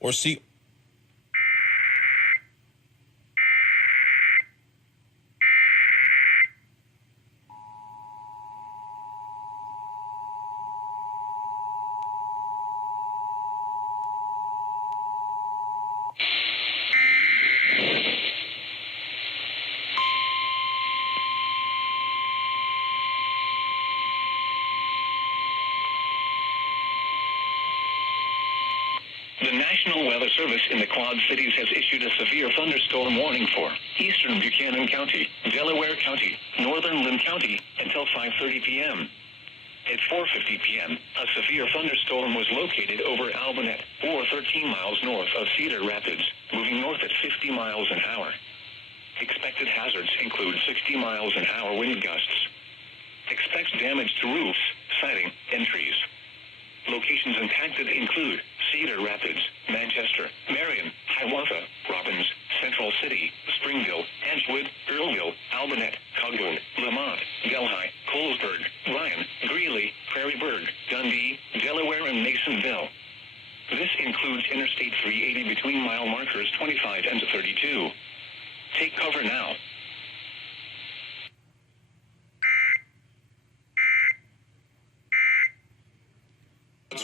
or see... The National Weather Service in the Quad Cities has issued a severe thunderstorm warning for eastern Buchanan County, Delaware County, northern Lynn County until 5:30 p.m. At 4:50 p.m., a severe thunderstorm was located over Albanet, or 13 miles north of Cedar Rapids, moving north at 50 miles an hour. Expected hazards include 60 miles an hour wind gusts. Expect damage to roofs, siding, and trees. Locations impacted include Cedar Rapids, Manchester, Marion, Hiawatha, Robbins, Central City, Springville, Edgewood, Earlville, Albanet, Cogoon, Lamont, Delhi, Colesburg, Ryan, Greeley, Prairieburg, Dundee, Delaware, and Masonville. This includes Interstate 380 between mile markers 25 and 32. Take cover now. The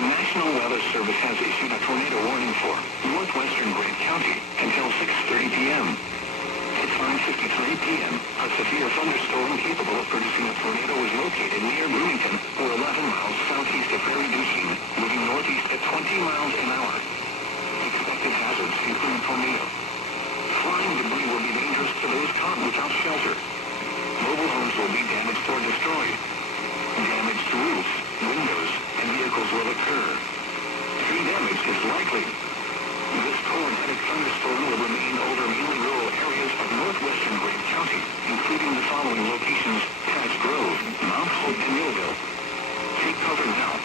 National Weather Service has issued a tornado warning for northwestern Grant County until 6:30 p.m. At 5:53 p.m., a severe thunderstorm capable of producing a tornado was located near Bloomington, or 11 miles southeast of Prairie du Chien, moving northeast at 20 miles an hour. Expected hazards include tornado. Flying debris will be dangerous to those caught without shelter. Mobile homes will be damaged or destroyed. Damage to roofs, windows, and vehicles will occur. Tree damage is likely. This tornadic thunderstorm will remain over mainly rural areas of northwestern Grant County, including the following locations: Patch Grove, Mount Hope, and Millville. Take cover now.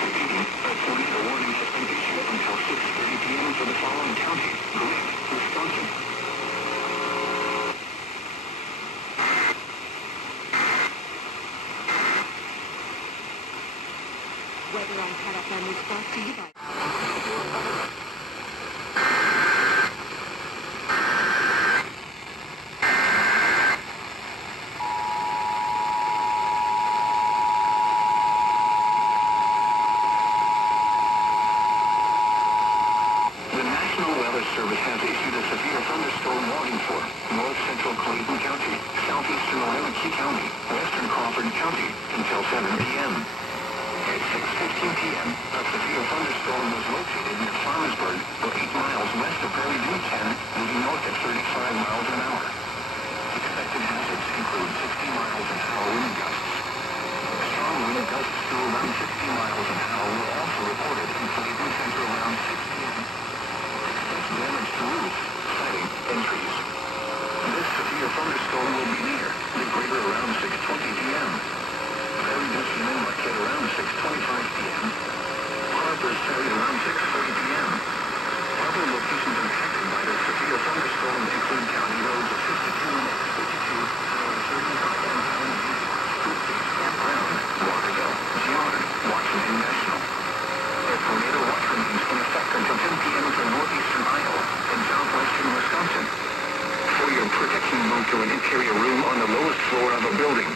Repeating, a tornado warning has been issued until 6:30 p.m. for the following counties: Grant, Wisconsin. Weather on KATF is brought to you by... The National Weather Service has issued a severe thunderstorm warning for north central Clayton County, southeastern Olympia County, western Crawford County until 7 p.m. At 6:15 p.m., a severe thunderstorm was located near Farmersburg, or 8 miles west of Prairie du Chien, moving north at 35 miles an hour. Expected hazards include 60 miles an hour wind gusts. Strong wind gusts to around 60 miles an hour were also reported in Clayton Center around 6 p.m. Expect damage to roofs, siding, and trees. This severe thunderstorm will be near the greater around 6:20 p.m. Prairie du Chien and Marquette around 6:25 p.m. Harper's Ferry around 6:30 p.m. Other locations impacted by the severe thunderstorm include county roads 52 and 52, Highway 35 and County View, Spruce, Campground, Lauderdale, Giard, Washington National. A tornado watch remains in effect until 10 p.m. for northeastern Iowa and southwestern Wisconsin. For your protection, move to an interior room on the lowest floor of a building.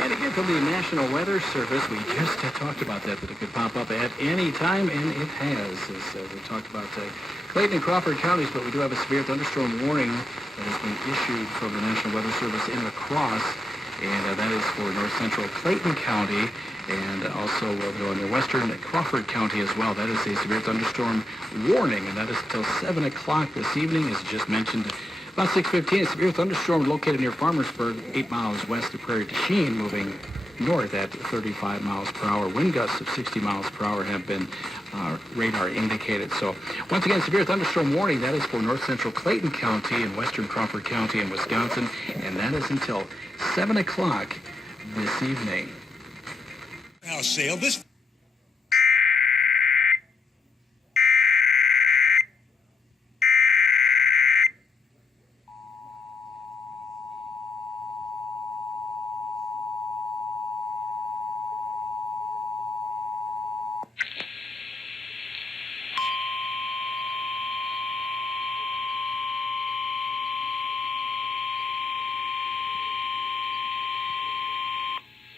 And again, from the National Weather Service, we just talked about that it could pop up at any time, and it has. As we talked about Clayton and Crawford counties, but we do have a severe thunderstorm warning that has been issued from the National Weather Service in La Crosse, and that is for north central Clayton County, and also near western Crawford County as well. That is a severe thunderstorm warning, and that is until 7 o'clock this evening, as just mentioned. About 6:15, a severe thunderstorm located near Farmersburg, 8 miles west of Prairie du Chien, moving north at 35 miles per hour. Wind gusts of 60 miles per hour have been radar indicated. So once again, severe thunderstorm warning. That is for north central Clayton County and western Crawford County in Wisconsin. And that is until 7 o'clock this evening. House sale this.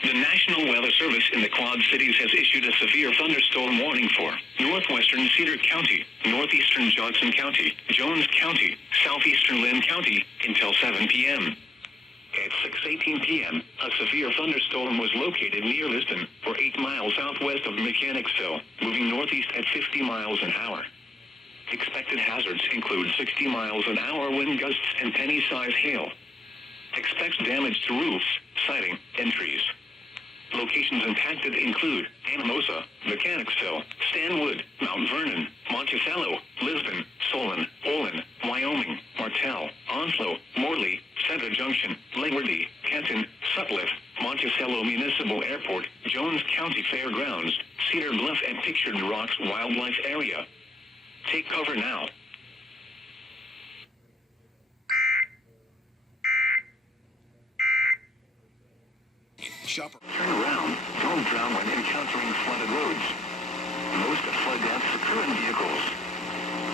The National Weather Service in the Quad Cities has issued a severe thunderstorm warning for northwestern Cedar County, northeastern Johnson County, Jones County, southeastern Lynn County until 7 p.m. At 6:18 p.m., a severe thunderstorm was located near Liston, or 8 miles southwest of Mechanicsville, moving northeast at 50 miles an hour. Expected hazards include 60 miles an hour wind gusts and penny-size hail. Expects damage to roofs, siding, and trees. Locations impacted include Anamosa, Mechanicsville, Stanwood, Mount Vernon, Monticello, Lisbon, Solon, Olin, Wyoming, Martell, Onslow, Morley, Center Junction, Langworthy, Kenton, Sutcliffe, Monticello Municipal Airport, Jones County Fairgrounds, Cedar Bluff and Pictured Rocks Wildlife Area. Take cover now. Shopper. Turn around. Don't drown when encountering flooded roads. Most flood deaths occur in vehicles.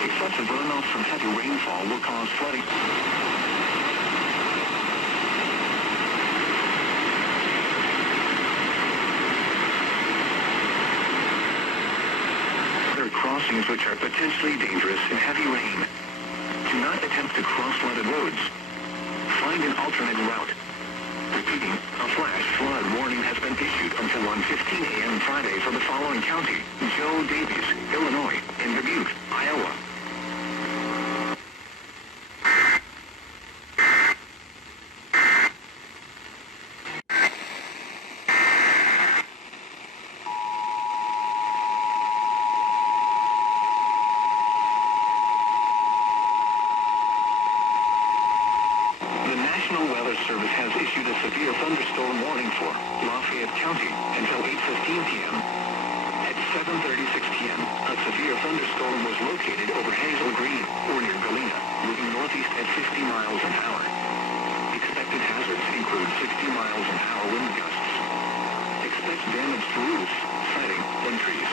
Excessive runoff from heavy rainfall will cause flooding. There are crossings which are potentially dangerous in heavy rain. Do not attempt to cross flooded roads. Find an alternate route. Repeating, a flash flood warning has been issued until 1:15 a.m. Friday for the following county: Joe Davies, Illinois, and Dubuque, Iowa. National Weather Service has issued a severe thunderstorm warning for Lafayette County until 8:15 p.m. At 7:36 p.m., a severe thunderstorm was located over Hazel Green, or near Galena, moving northeast at 50 miles an hour. Expected hazards include 60 miles an hour wind gusts. Expect damage to roofs, siding, and trees.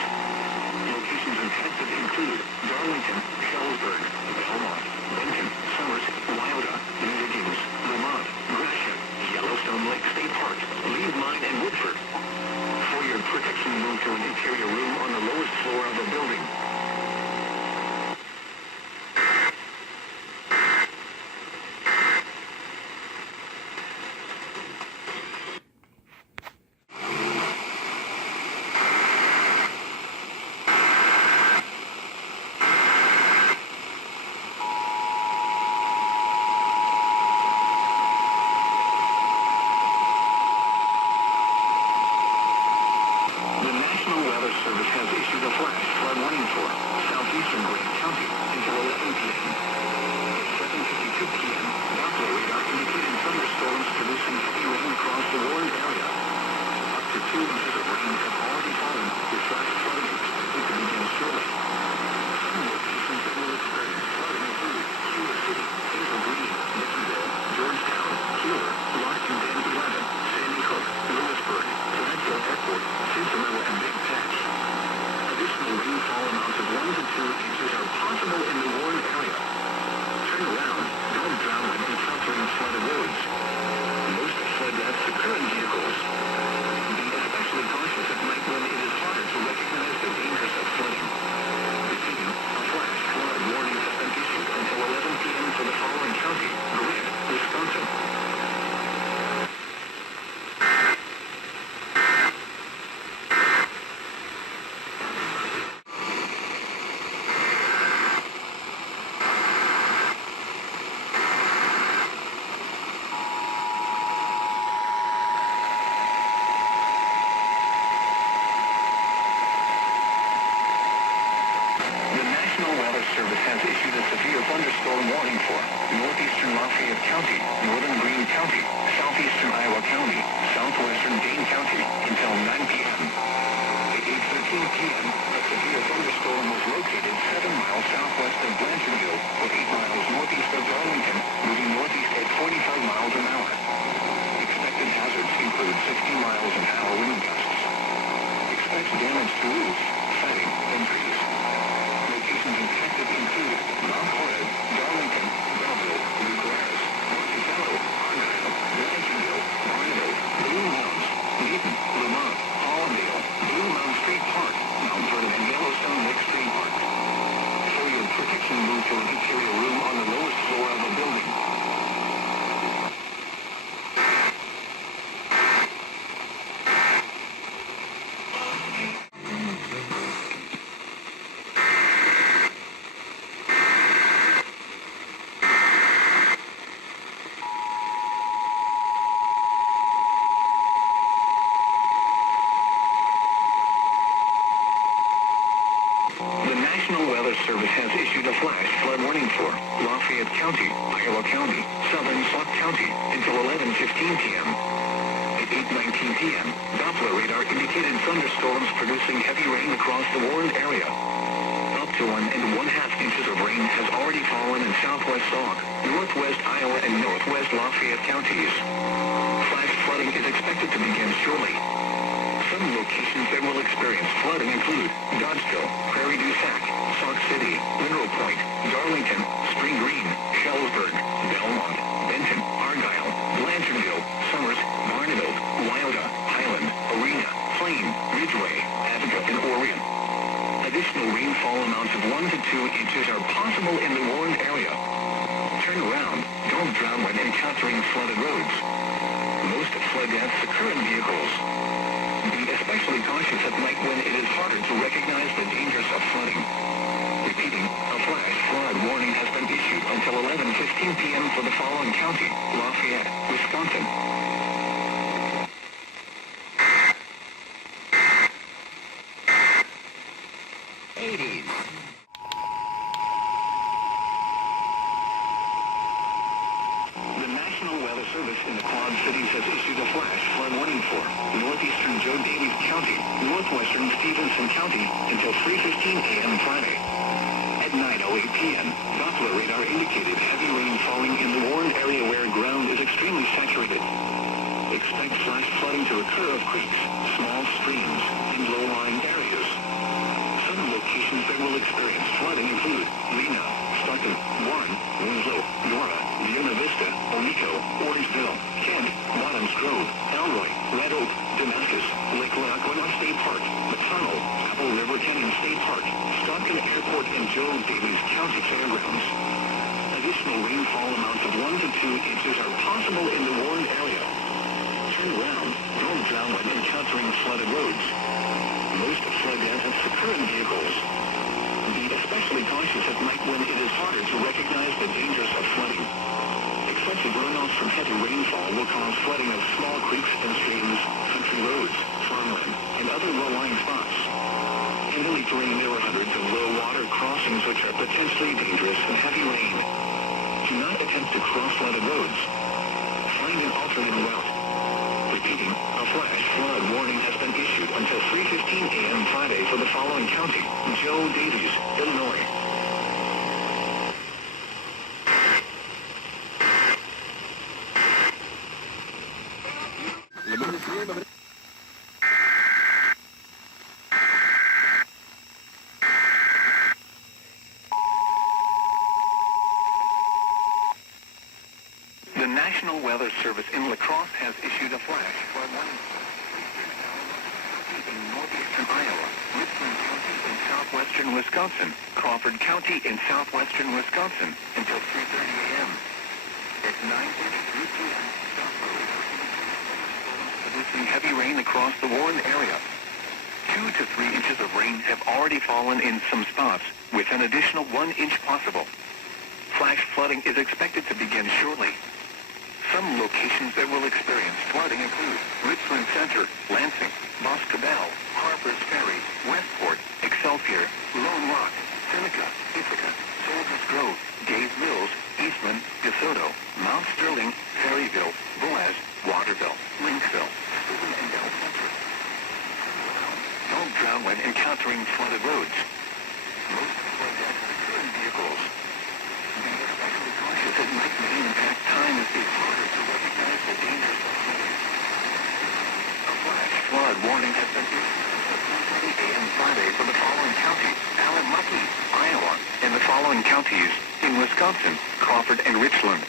Locations impacted include Darlington, Shelburne, Belmont, Benton, Summers, Wyoda, Riggins, Vermont, Gresham, Yellowstone Lake State Park, Leave Mine, and Woodford. For your protection, move to an interior room on the lowest floor of a building. Service has issued a flash flood warning for southeastern Grant County until 11 p.m. At 7:52 p.m., Doppler radar indicated thunderstorms producing heavy rain across the warned area. Up to 2 inches of rain have already fallen, with flash flooding expected to begin shortly. Some locations that will experience flooding include Cedar City, Hazel Green, Nickyville, Georgetown, Keeler, Washington 11, Sandy Hook, Lewisburg, Gladville Airport, Cincinnati, and Big Patch. Additional rainfall amounts of 1 to 2 inches are possible in the warned area. Turn around. Don't drown when encountering flooded roads. Most flood deaths occur in vehicles. Be especially cautious at night when it is harder to recognize the dangers of flooding. Repeating, a flash flood warning has been issued until 11 p.m. for the following county: Grant, Wisconsin. Service has issued a severe thunderstorm warning for northeastern Lafayette County, northern Greene County, southeastern Iowa County, southwestern Dane County until 9 p.m. At 8:13 p.m., a severe thunderstorm was located 7 miles southwest of Blanchardville, or 8 miles northeast of Darlington, moving northeast at 45 miles an hour. Expected hazards include 60 miles an hour wind gusts. Expect damage to roofs, siding, and trees. Locations impacted include Mount Horeb, Darlington, Belleville, New Glarus, Monticello, Argyle, Blanchardville, Barneville, Blue Mounds, Wheaton, Lamont, Hollandale, Blue Mound Street Park, Mount Vernon, and Yellowstone Lake Street Park. For your protection, move to an interior room on the lowest floor of a building. The National Weather Service has issued a flash flood warning for Lafayette County, Iowa County, southern Sauk County until 11:15 p.m. At 8:19 p.m., Doppler radar indicated thunderstorms producing heavy rain across the warned area. Up to 1 1/2 inches of rain has already fallen in southwest Sauk, northwest Iowa, and northwest Lafayette counties. Flash flooding is expected to begin shortly. Some locations that will experience flooding include Dodgeville, Prairie du Sac, Sauk City, Mineral Point, Darlington, Spring Green, Shellersburg, Belmont, Benton, Argyle, Blanchardville, Summers, Barneville, Wyoda, Highland, Arena, Plain, Ridgeway, Attica, and Orion. Additional rainfall amounts of 1 to 2 inches are possible in the warned area. Turn around, don't drown when encountering flooded roads. Most flood deaths occur in vehicles. Be especially cautious at night when it is harder to recognize the dangers of flooding. Repeating, a flash flood warning has been issued until 11:15 p.m. for the following county: Lafayette, Wisconsin. The National Weather Service in the Quad Cities has issued a flash flood warning for northeastern Joe Davies County, northwestern Stevenson County until 3:15 a.m. Friday. At 9:08 p.m., Doppler radar indicated heavy rain falling in the warned area where ground is extremely saturated. Expect flash flooding to occur of creeks, small streams, and low-lying areas. Some locations that will experience flooding include Lena, Stockton, Warren, Winslow, Nora, Buena Vista, Onico, Orangeville, Kent, Bottoms Grove, Elroy, Red Oak, Damascus, Lake Lackawanna State Park, Maternal, Apple River Canyon State Park, Stockton Airport, and Joe Davies County Fairgrounds. Additional rainfall amounts of 1 to 2 inches are possible in the warned area. Turn around, don't drown when encountering flooded roads. Most flood deaths occur in vehicles. Be especially cautious at night when it is harder to recognize the dangers of flooding. Excessive runoff from heavy rainfall will cause flooding of small creeks and streams, country roads, farmland, and other low-lying spots. In hilly terrain, there are hundreds of low-water crossings which are potentially dangerous in heavy rain. Do not attempt to cross flooded roads. Find an alternate route. Repeating, a flash flood warning has been issued until 3:15 a.m. Friday for the following county: Joe Davies, Illinois. The National Weather Service in La Crosse has issued a flash flood warning in northeastern Iowa, Richland County in southwestern Wisconsin, Crawford County in southwestern Wisconsin until 3:30 a.m. At 9:33 p.m., producing heavy rain across the warned area. 2 to 3 inches of rain have already fallen in some spots, with an additional 1 inch possible. Flash flooding is expected to begin shortly. Some locations that will experience flooding include Richland Center, Lansing, Boscobel, Harper's Ferry, Westport, Excelsior, Lone Rock, Seneca, Ithaca, encountering flooded roads. Most flood deaths occur in vehicles. Be especially cautious at night and day. In fact, time is harder to recognize the dangers of flooding. A flash flood warning has been issued at 1:30 a.m. Friday for the following counties: Allen, Iowa, and the following counties in Wisconsin: Crawford and Richland.